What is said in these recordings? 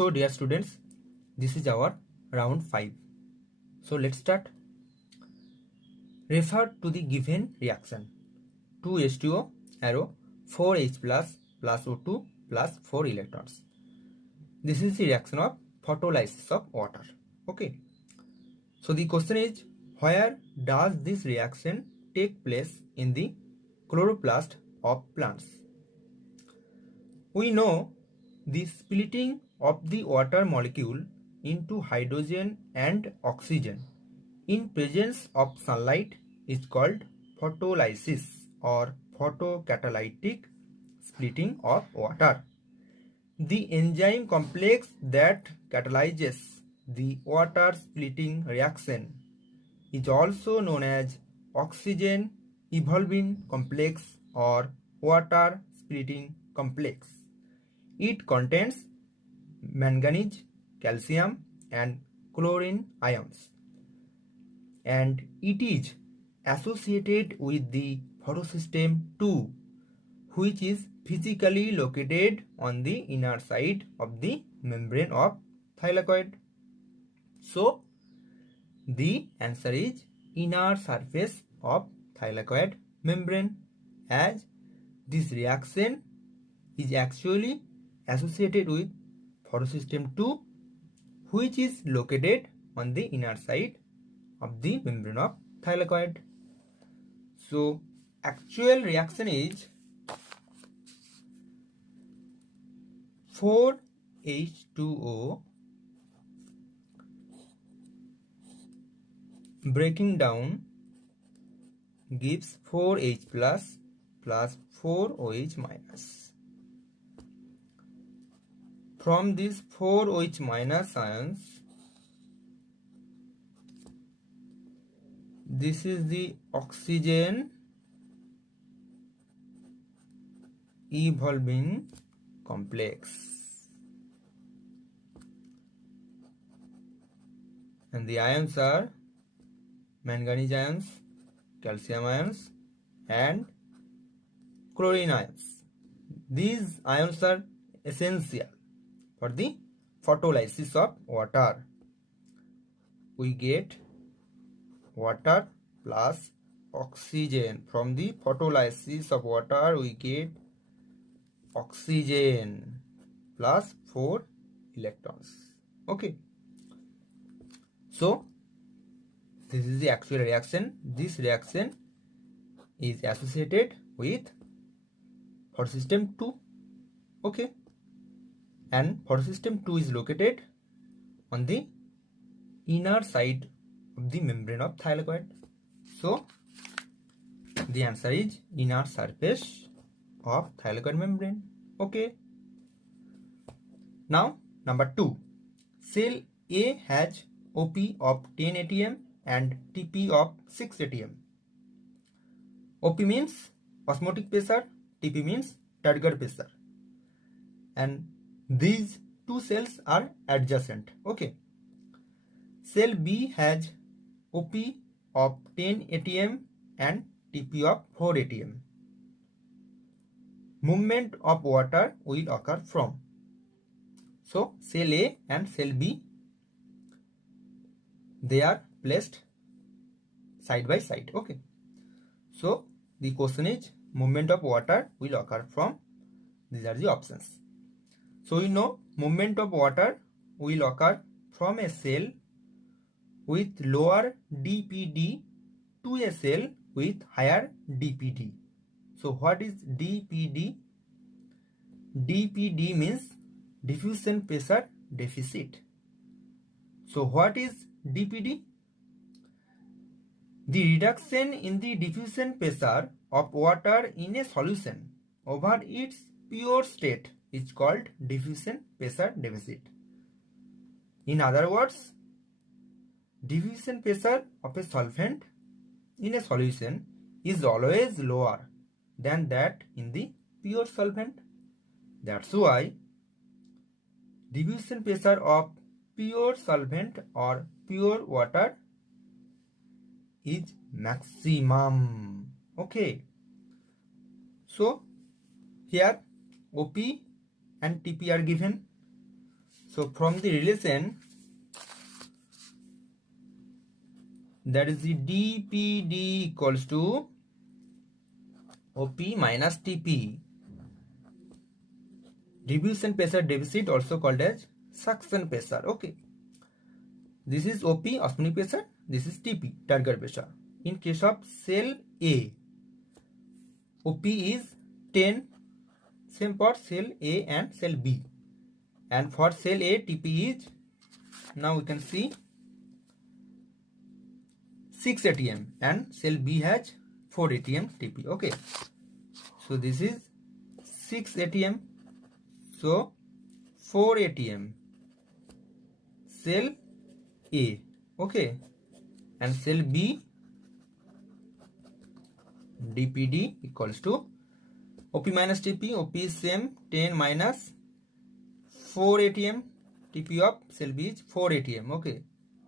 So dear students, this is our round 5. So let's start. Refer to the given reaction. 2H2O arrow 4H plus O2 plus 4 electrons. This is the reaction of photolysis of water. Okay. So the question is, where does this reaction take place in the chloroplast of plants? We know the splitting of the water molecule into hydrogen and oxygen in presence of sunlight is called photolysis or photocatalytic splitting of water. The enzyme complex that catalyzes the water splitting reaction is also known as oxygen evolving complex or water splitting complex. It contains manganese, calcium and chlorine ions, and it is associated with the photosystem II, which is physically located on the inner side of the membrane of thylakoid. So the answer is inner surface of thylakoid membrane, as this reaction is actually associated with photosystem II, which is located on the inner side of the membrane of thylakoid. So actual reaction is 4H2O breaking down gives 4H plus 4OH minus. From these 4OH minus ions, this is the oxygen evolving complex, and the ions are manganese ions, calcium ions and chlorine ions. These ions are essential for the photolysis of water. We get water plus oxygen. From the photolysis of water we get oxygen plus 4 electrons. Okay. So this is the actual reaction. This reaction is associated with photosystem II. Okay. And photosystem II is located on the inner side of the membrane of thylakoid. So the answer is inner surface of thylakoid membrane. Okay. Now number 2. Cell A has OP of 10 atm and TP of 6 atm. OP means osmotic pressure, TP means Tadger pressure, and these two cells are adjacent. Okay. Cell B has OP of 10 atm and TP of 4 atm. Movement of water will occur from. So cell A and cell B, they are placed side by side. Okay. So the question is, movement of water will occur from. These are the options. So we know movement of water will occur from a cell with lower DPD to a cell with higher DPD. So what is DPD? DPD means diffusion pressure deficit. So what is DPD? The reduction in the diffusion pressure of water in a solution over its pure state is called diffusion pressure deficit. In other words, diffusion pressure of a solvent in a solution is always lower than that in the pure solvent. That's why diffusion pressure of pure solvent or pure water is maximum. Okay. So here OP and TP are given. So from the relation, that is the dPd equals to OP minus TP. Diffusion pressure deficit, also called as suction pressure. Okay, this is OP, osmotic pressure. This is TP, target pressure. In case of cell A, OP is 10, same for cell A and cell B. And for cell A, TP is, now we can see, 6 atm, and cell B has 4 atm TP. Okay, so this is 6 atm, so 4 atm cell A. Okay, and cell B, dPd equals to OP minus TP. OP is same, 10 minus 4 atm, TP of cell B is 4 atm. Okay,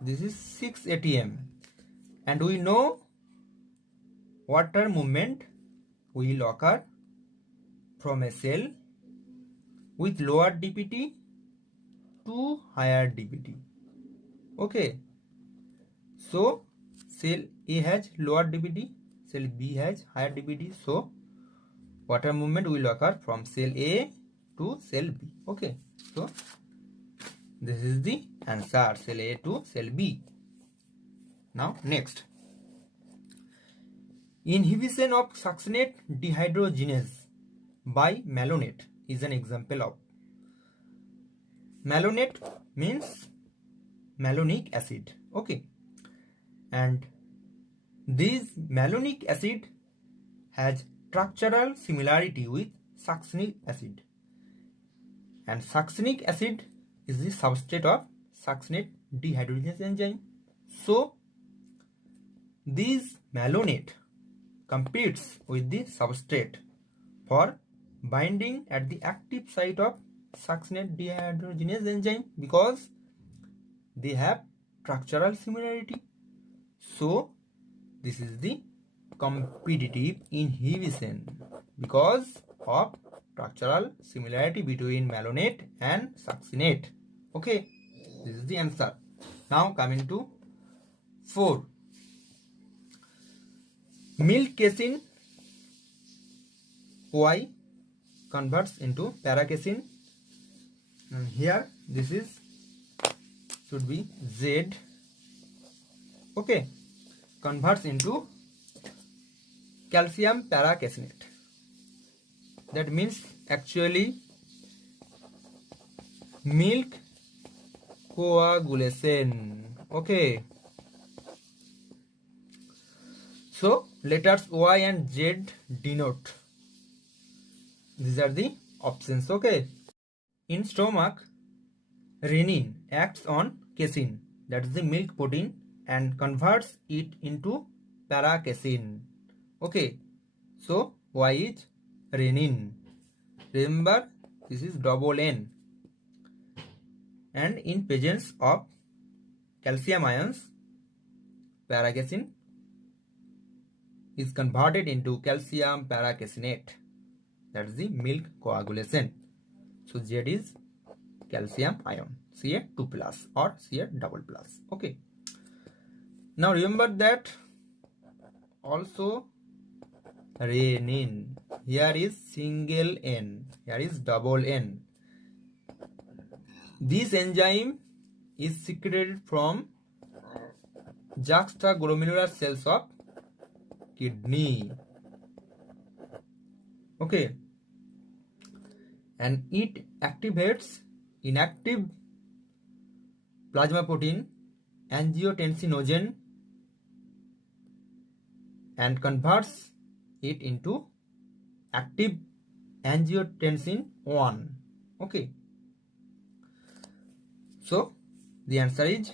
this is 6 atm, and we know water movement will occur from a cell with lower dPd to higher dPd. Okay, so cell A has lower dPd, cell B has higher dPd, so water movement will occur from cell A to cell B. Okay, so this is the answer, cell A to cell B. Now next, inhibition of succinate dehydrogenase by malonate is an example of. Malonate means malonic acid. Okay, and this malonic acid has structural similarity with succinic acid, and succinic acid is the substrate of succinate dehydrogenase enzyme. So this malonate competes with the substrate for binding at the active site of succinate dehydrogenase enzyme because they have structural similarity. So this is the competitive inhibition because of structural similarity between malonate and succinate. Okay, this is the answer. Now coming to 4. Milk casein Y converts into paracasein, and here this is should be Z. Okay, converts into calcium paracaseinate. That means actually milk coagulation. Okay, so letters Y and Z denote. These are the options. Okay, in stomach, renin acts on casein, that is the milk protein, and converts it into paracasein. Okay, so Y is renin. Remember, this is double N, and in presence of calcium ions, paracasein is converted into calcium paracaseinate. That is the milk coagulation. So Z is calcium ion, Ca2 plus or Ca double plus. Okay. Now remember that also renin. Here is single N. Here is double N. This enzyme is secreted from juxtaglomerular cells of kidney. Okay, and it activates inactive plasma protein angiotensinogen and converts it into active angiotensin 1. Okay, so the answer is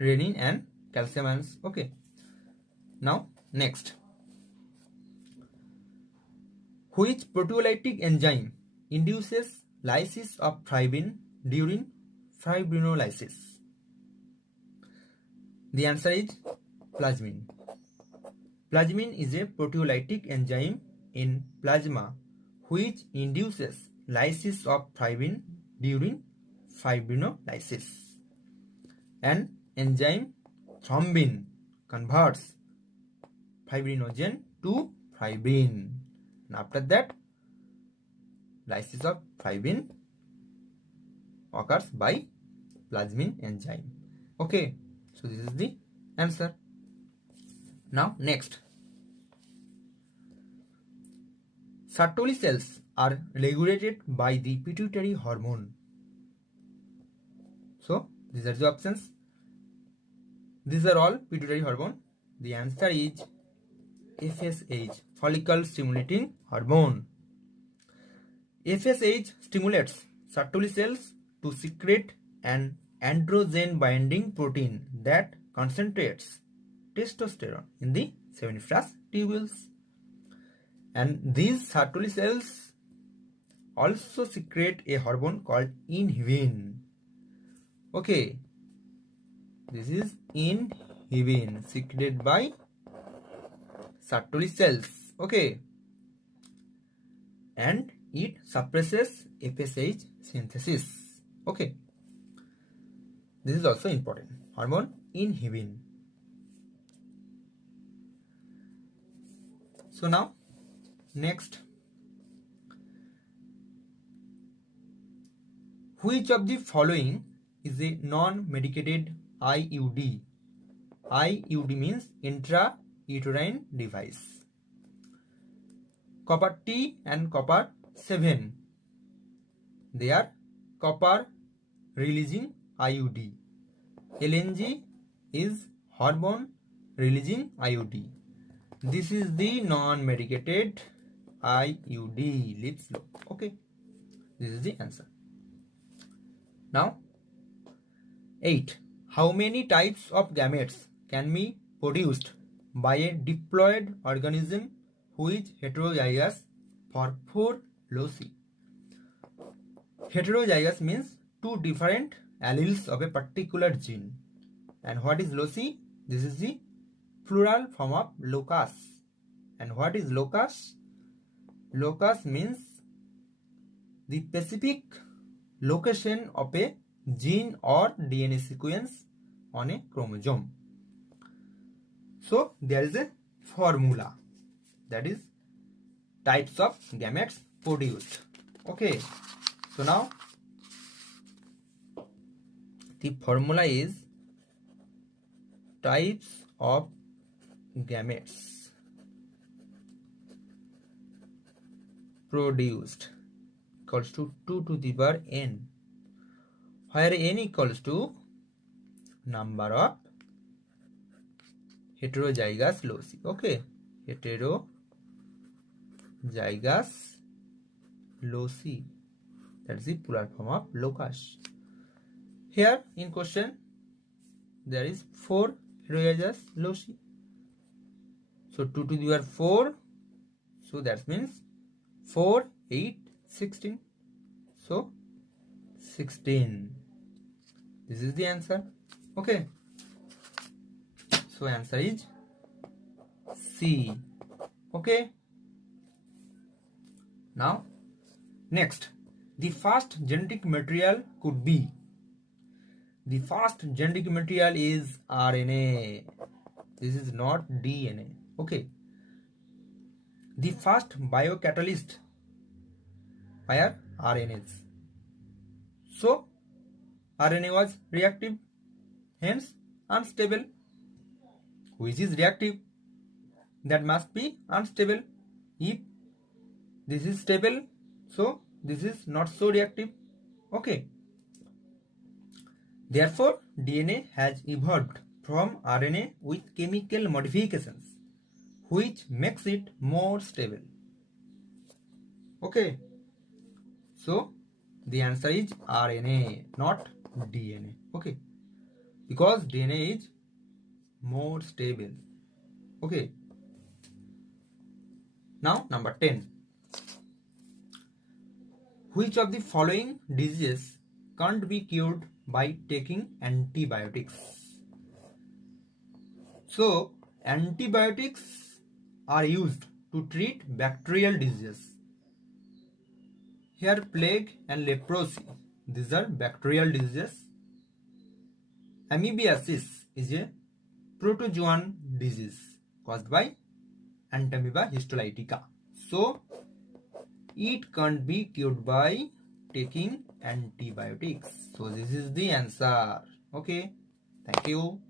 renin and calcium ions. Okay, now next, which proteolytic enzyme induces lysis of fibrin during fibrinolysis? The answer is plasmin. Plasmin is a proteolytic enzyme in plasma which induces lysis of fibrin during fibrinolysis. An enzyme thrombin converts fibrinogen to fibrin, and after that lysis of fibrin occurs by plasmin enzyme. Okay, so this is the answer. Now next, Sertoli cells are regulated by the pituitary hormone. So these are the options. These are all pituitary hormone. The answer is FSH, follicle stimulating hormone. FSH stimulates Sertoli cells to secrete an androgen binding protein that concentrates testosterone in the seminiferous tubules. And these Sertoli cells also secrete a hormone called inhibin. Okay, this is inhibin secreted by Sertoli cells. Okay, and it suppresses FSH synthesis. Okay, this is also important. Hormone inhibin. So now next, which of the following is a non-medicated IUD? IUD means intrauterine device. Copper T and copper 7, they are copper releasing IUD. LNG is hormone releasing IUD. This is the non-medicated IUD, lips low. Okay, this is the answer. Now 8. How many types of gametes can be produced by a diploid organism who is heterozygous for 4 loci? Heterozygous means 2 different alleles of a particular gene. And what is loci? This is the plural form of locus. And what is locus? Locus means the specific location of a gene or DNA sequence on a chromosome. So there is a formula, that is types of gametes produced. Okay, so now the formula is types of gametes produced equals to 2 to the power n, where n equals to number of heterozygous loci. Okay, heterozygous loci, that is the plural form of locus. Here in question there is 4 heterozygous loci. So 2 to the power 4, so that means 4, 8, 16. So 16. This is the answer. Okay. So answer is C. Okay. Now next, the first genetic material could be. The first genetic material is RNA. This is not DNA. Okay. The first biocatalyst were RNAs. So RNA was reactive, hence unstable. Which is reactive? That must be unstable. If this is stable, so this is not so reactive. Okay. Therefore, DNA has evolved from RNA with chemical modifications, which makes it more stable. Okay. So the answer is RNA, not DNA. Okay. Because DNA is more stable. Okay. Now number 10. Which of the following diseases can't be cured by taking antibiotics? So antibiotics are used to treat bacterial diseases. Here plague and leprosy These are bacterial diseases. Amoebiasis is a protozoan disease caused by Entamoeba histolytica. So it can't be cured by taking antibiotics. So this is the answer. Okay. Thank you.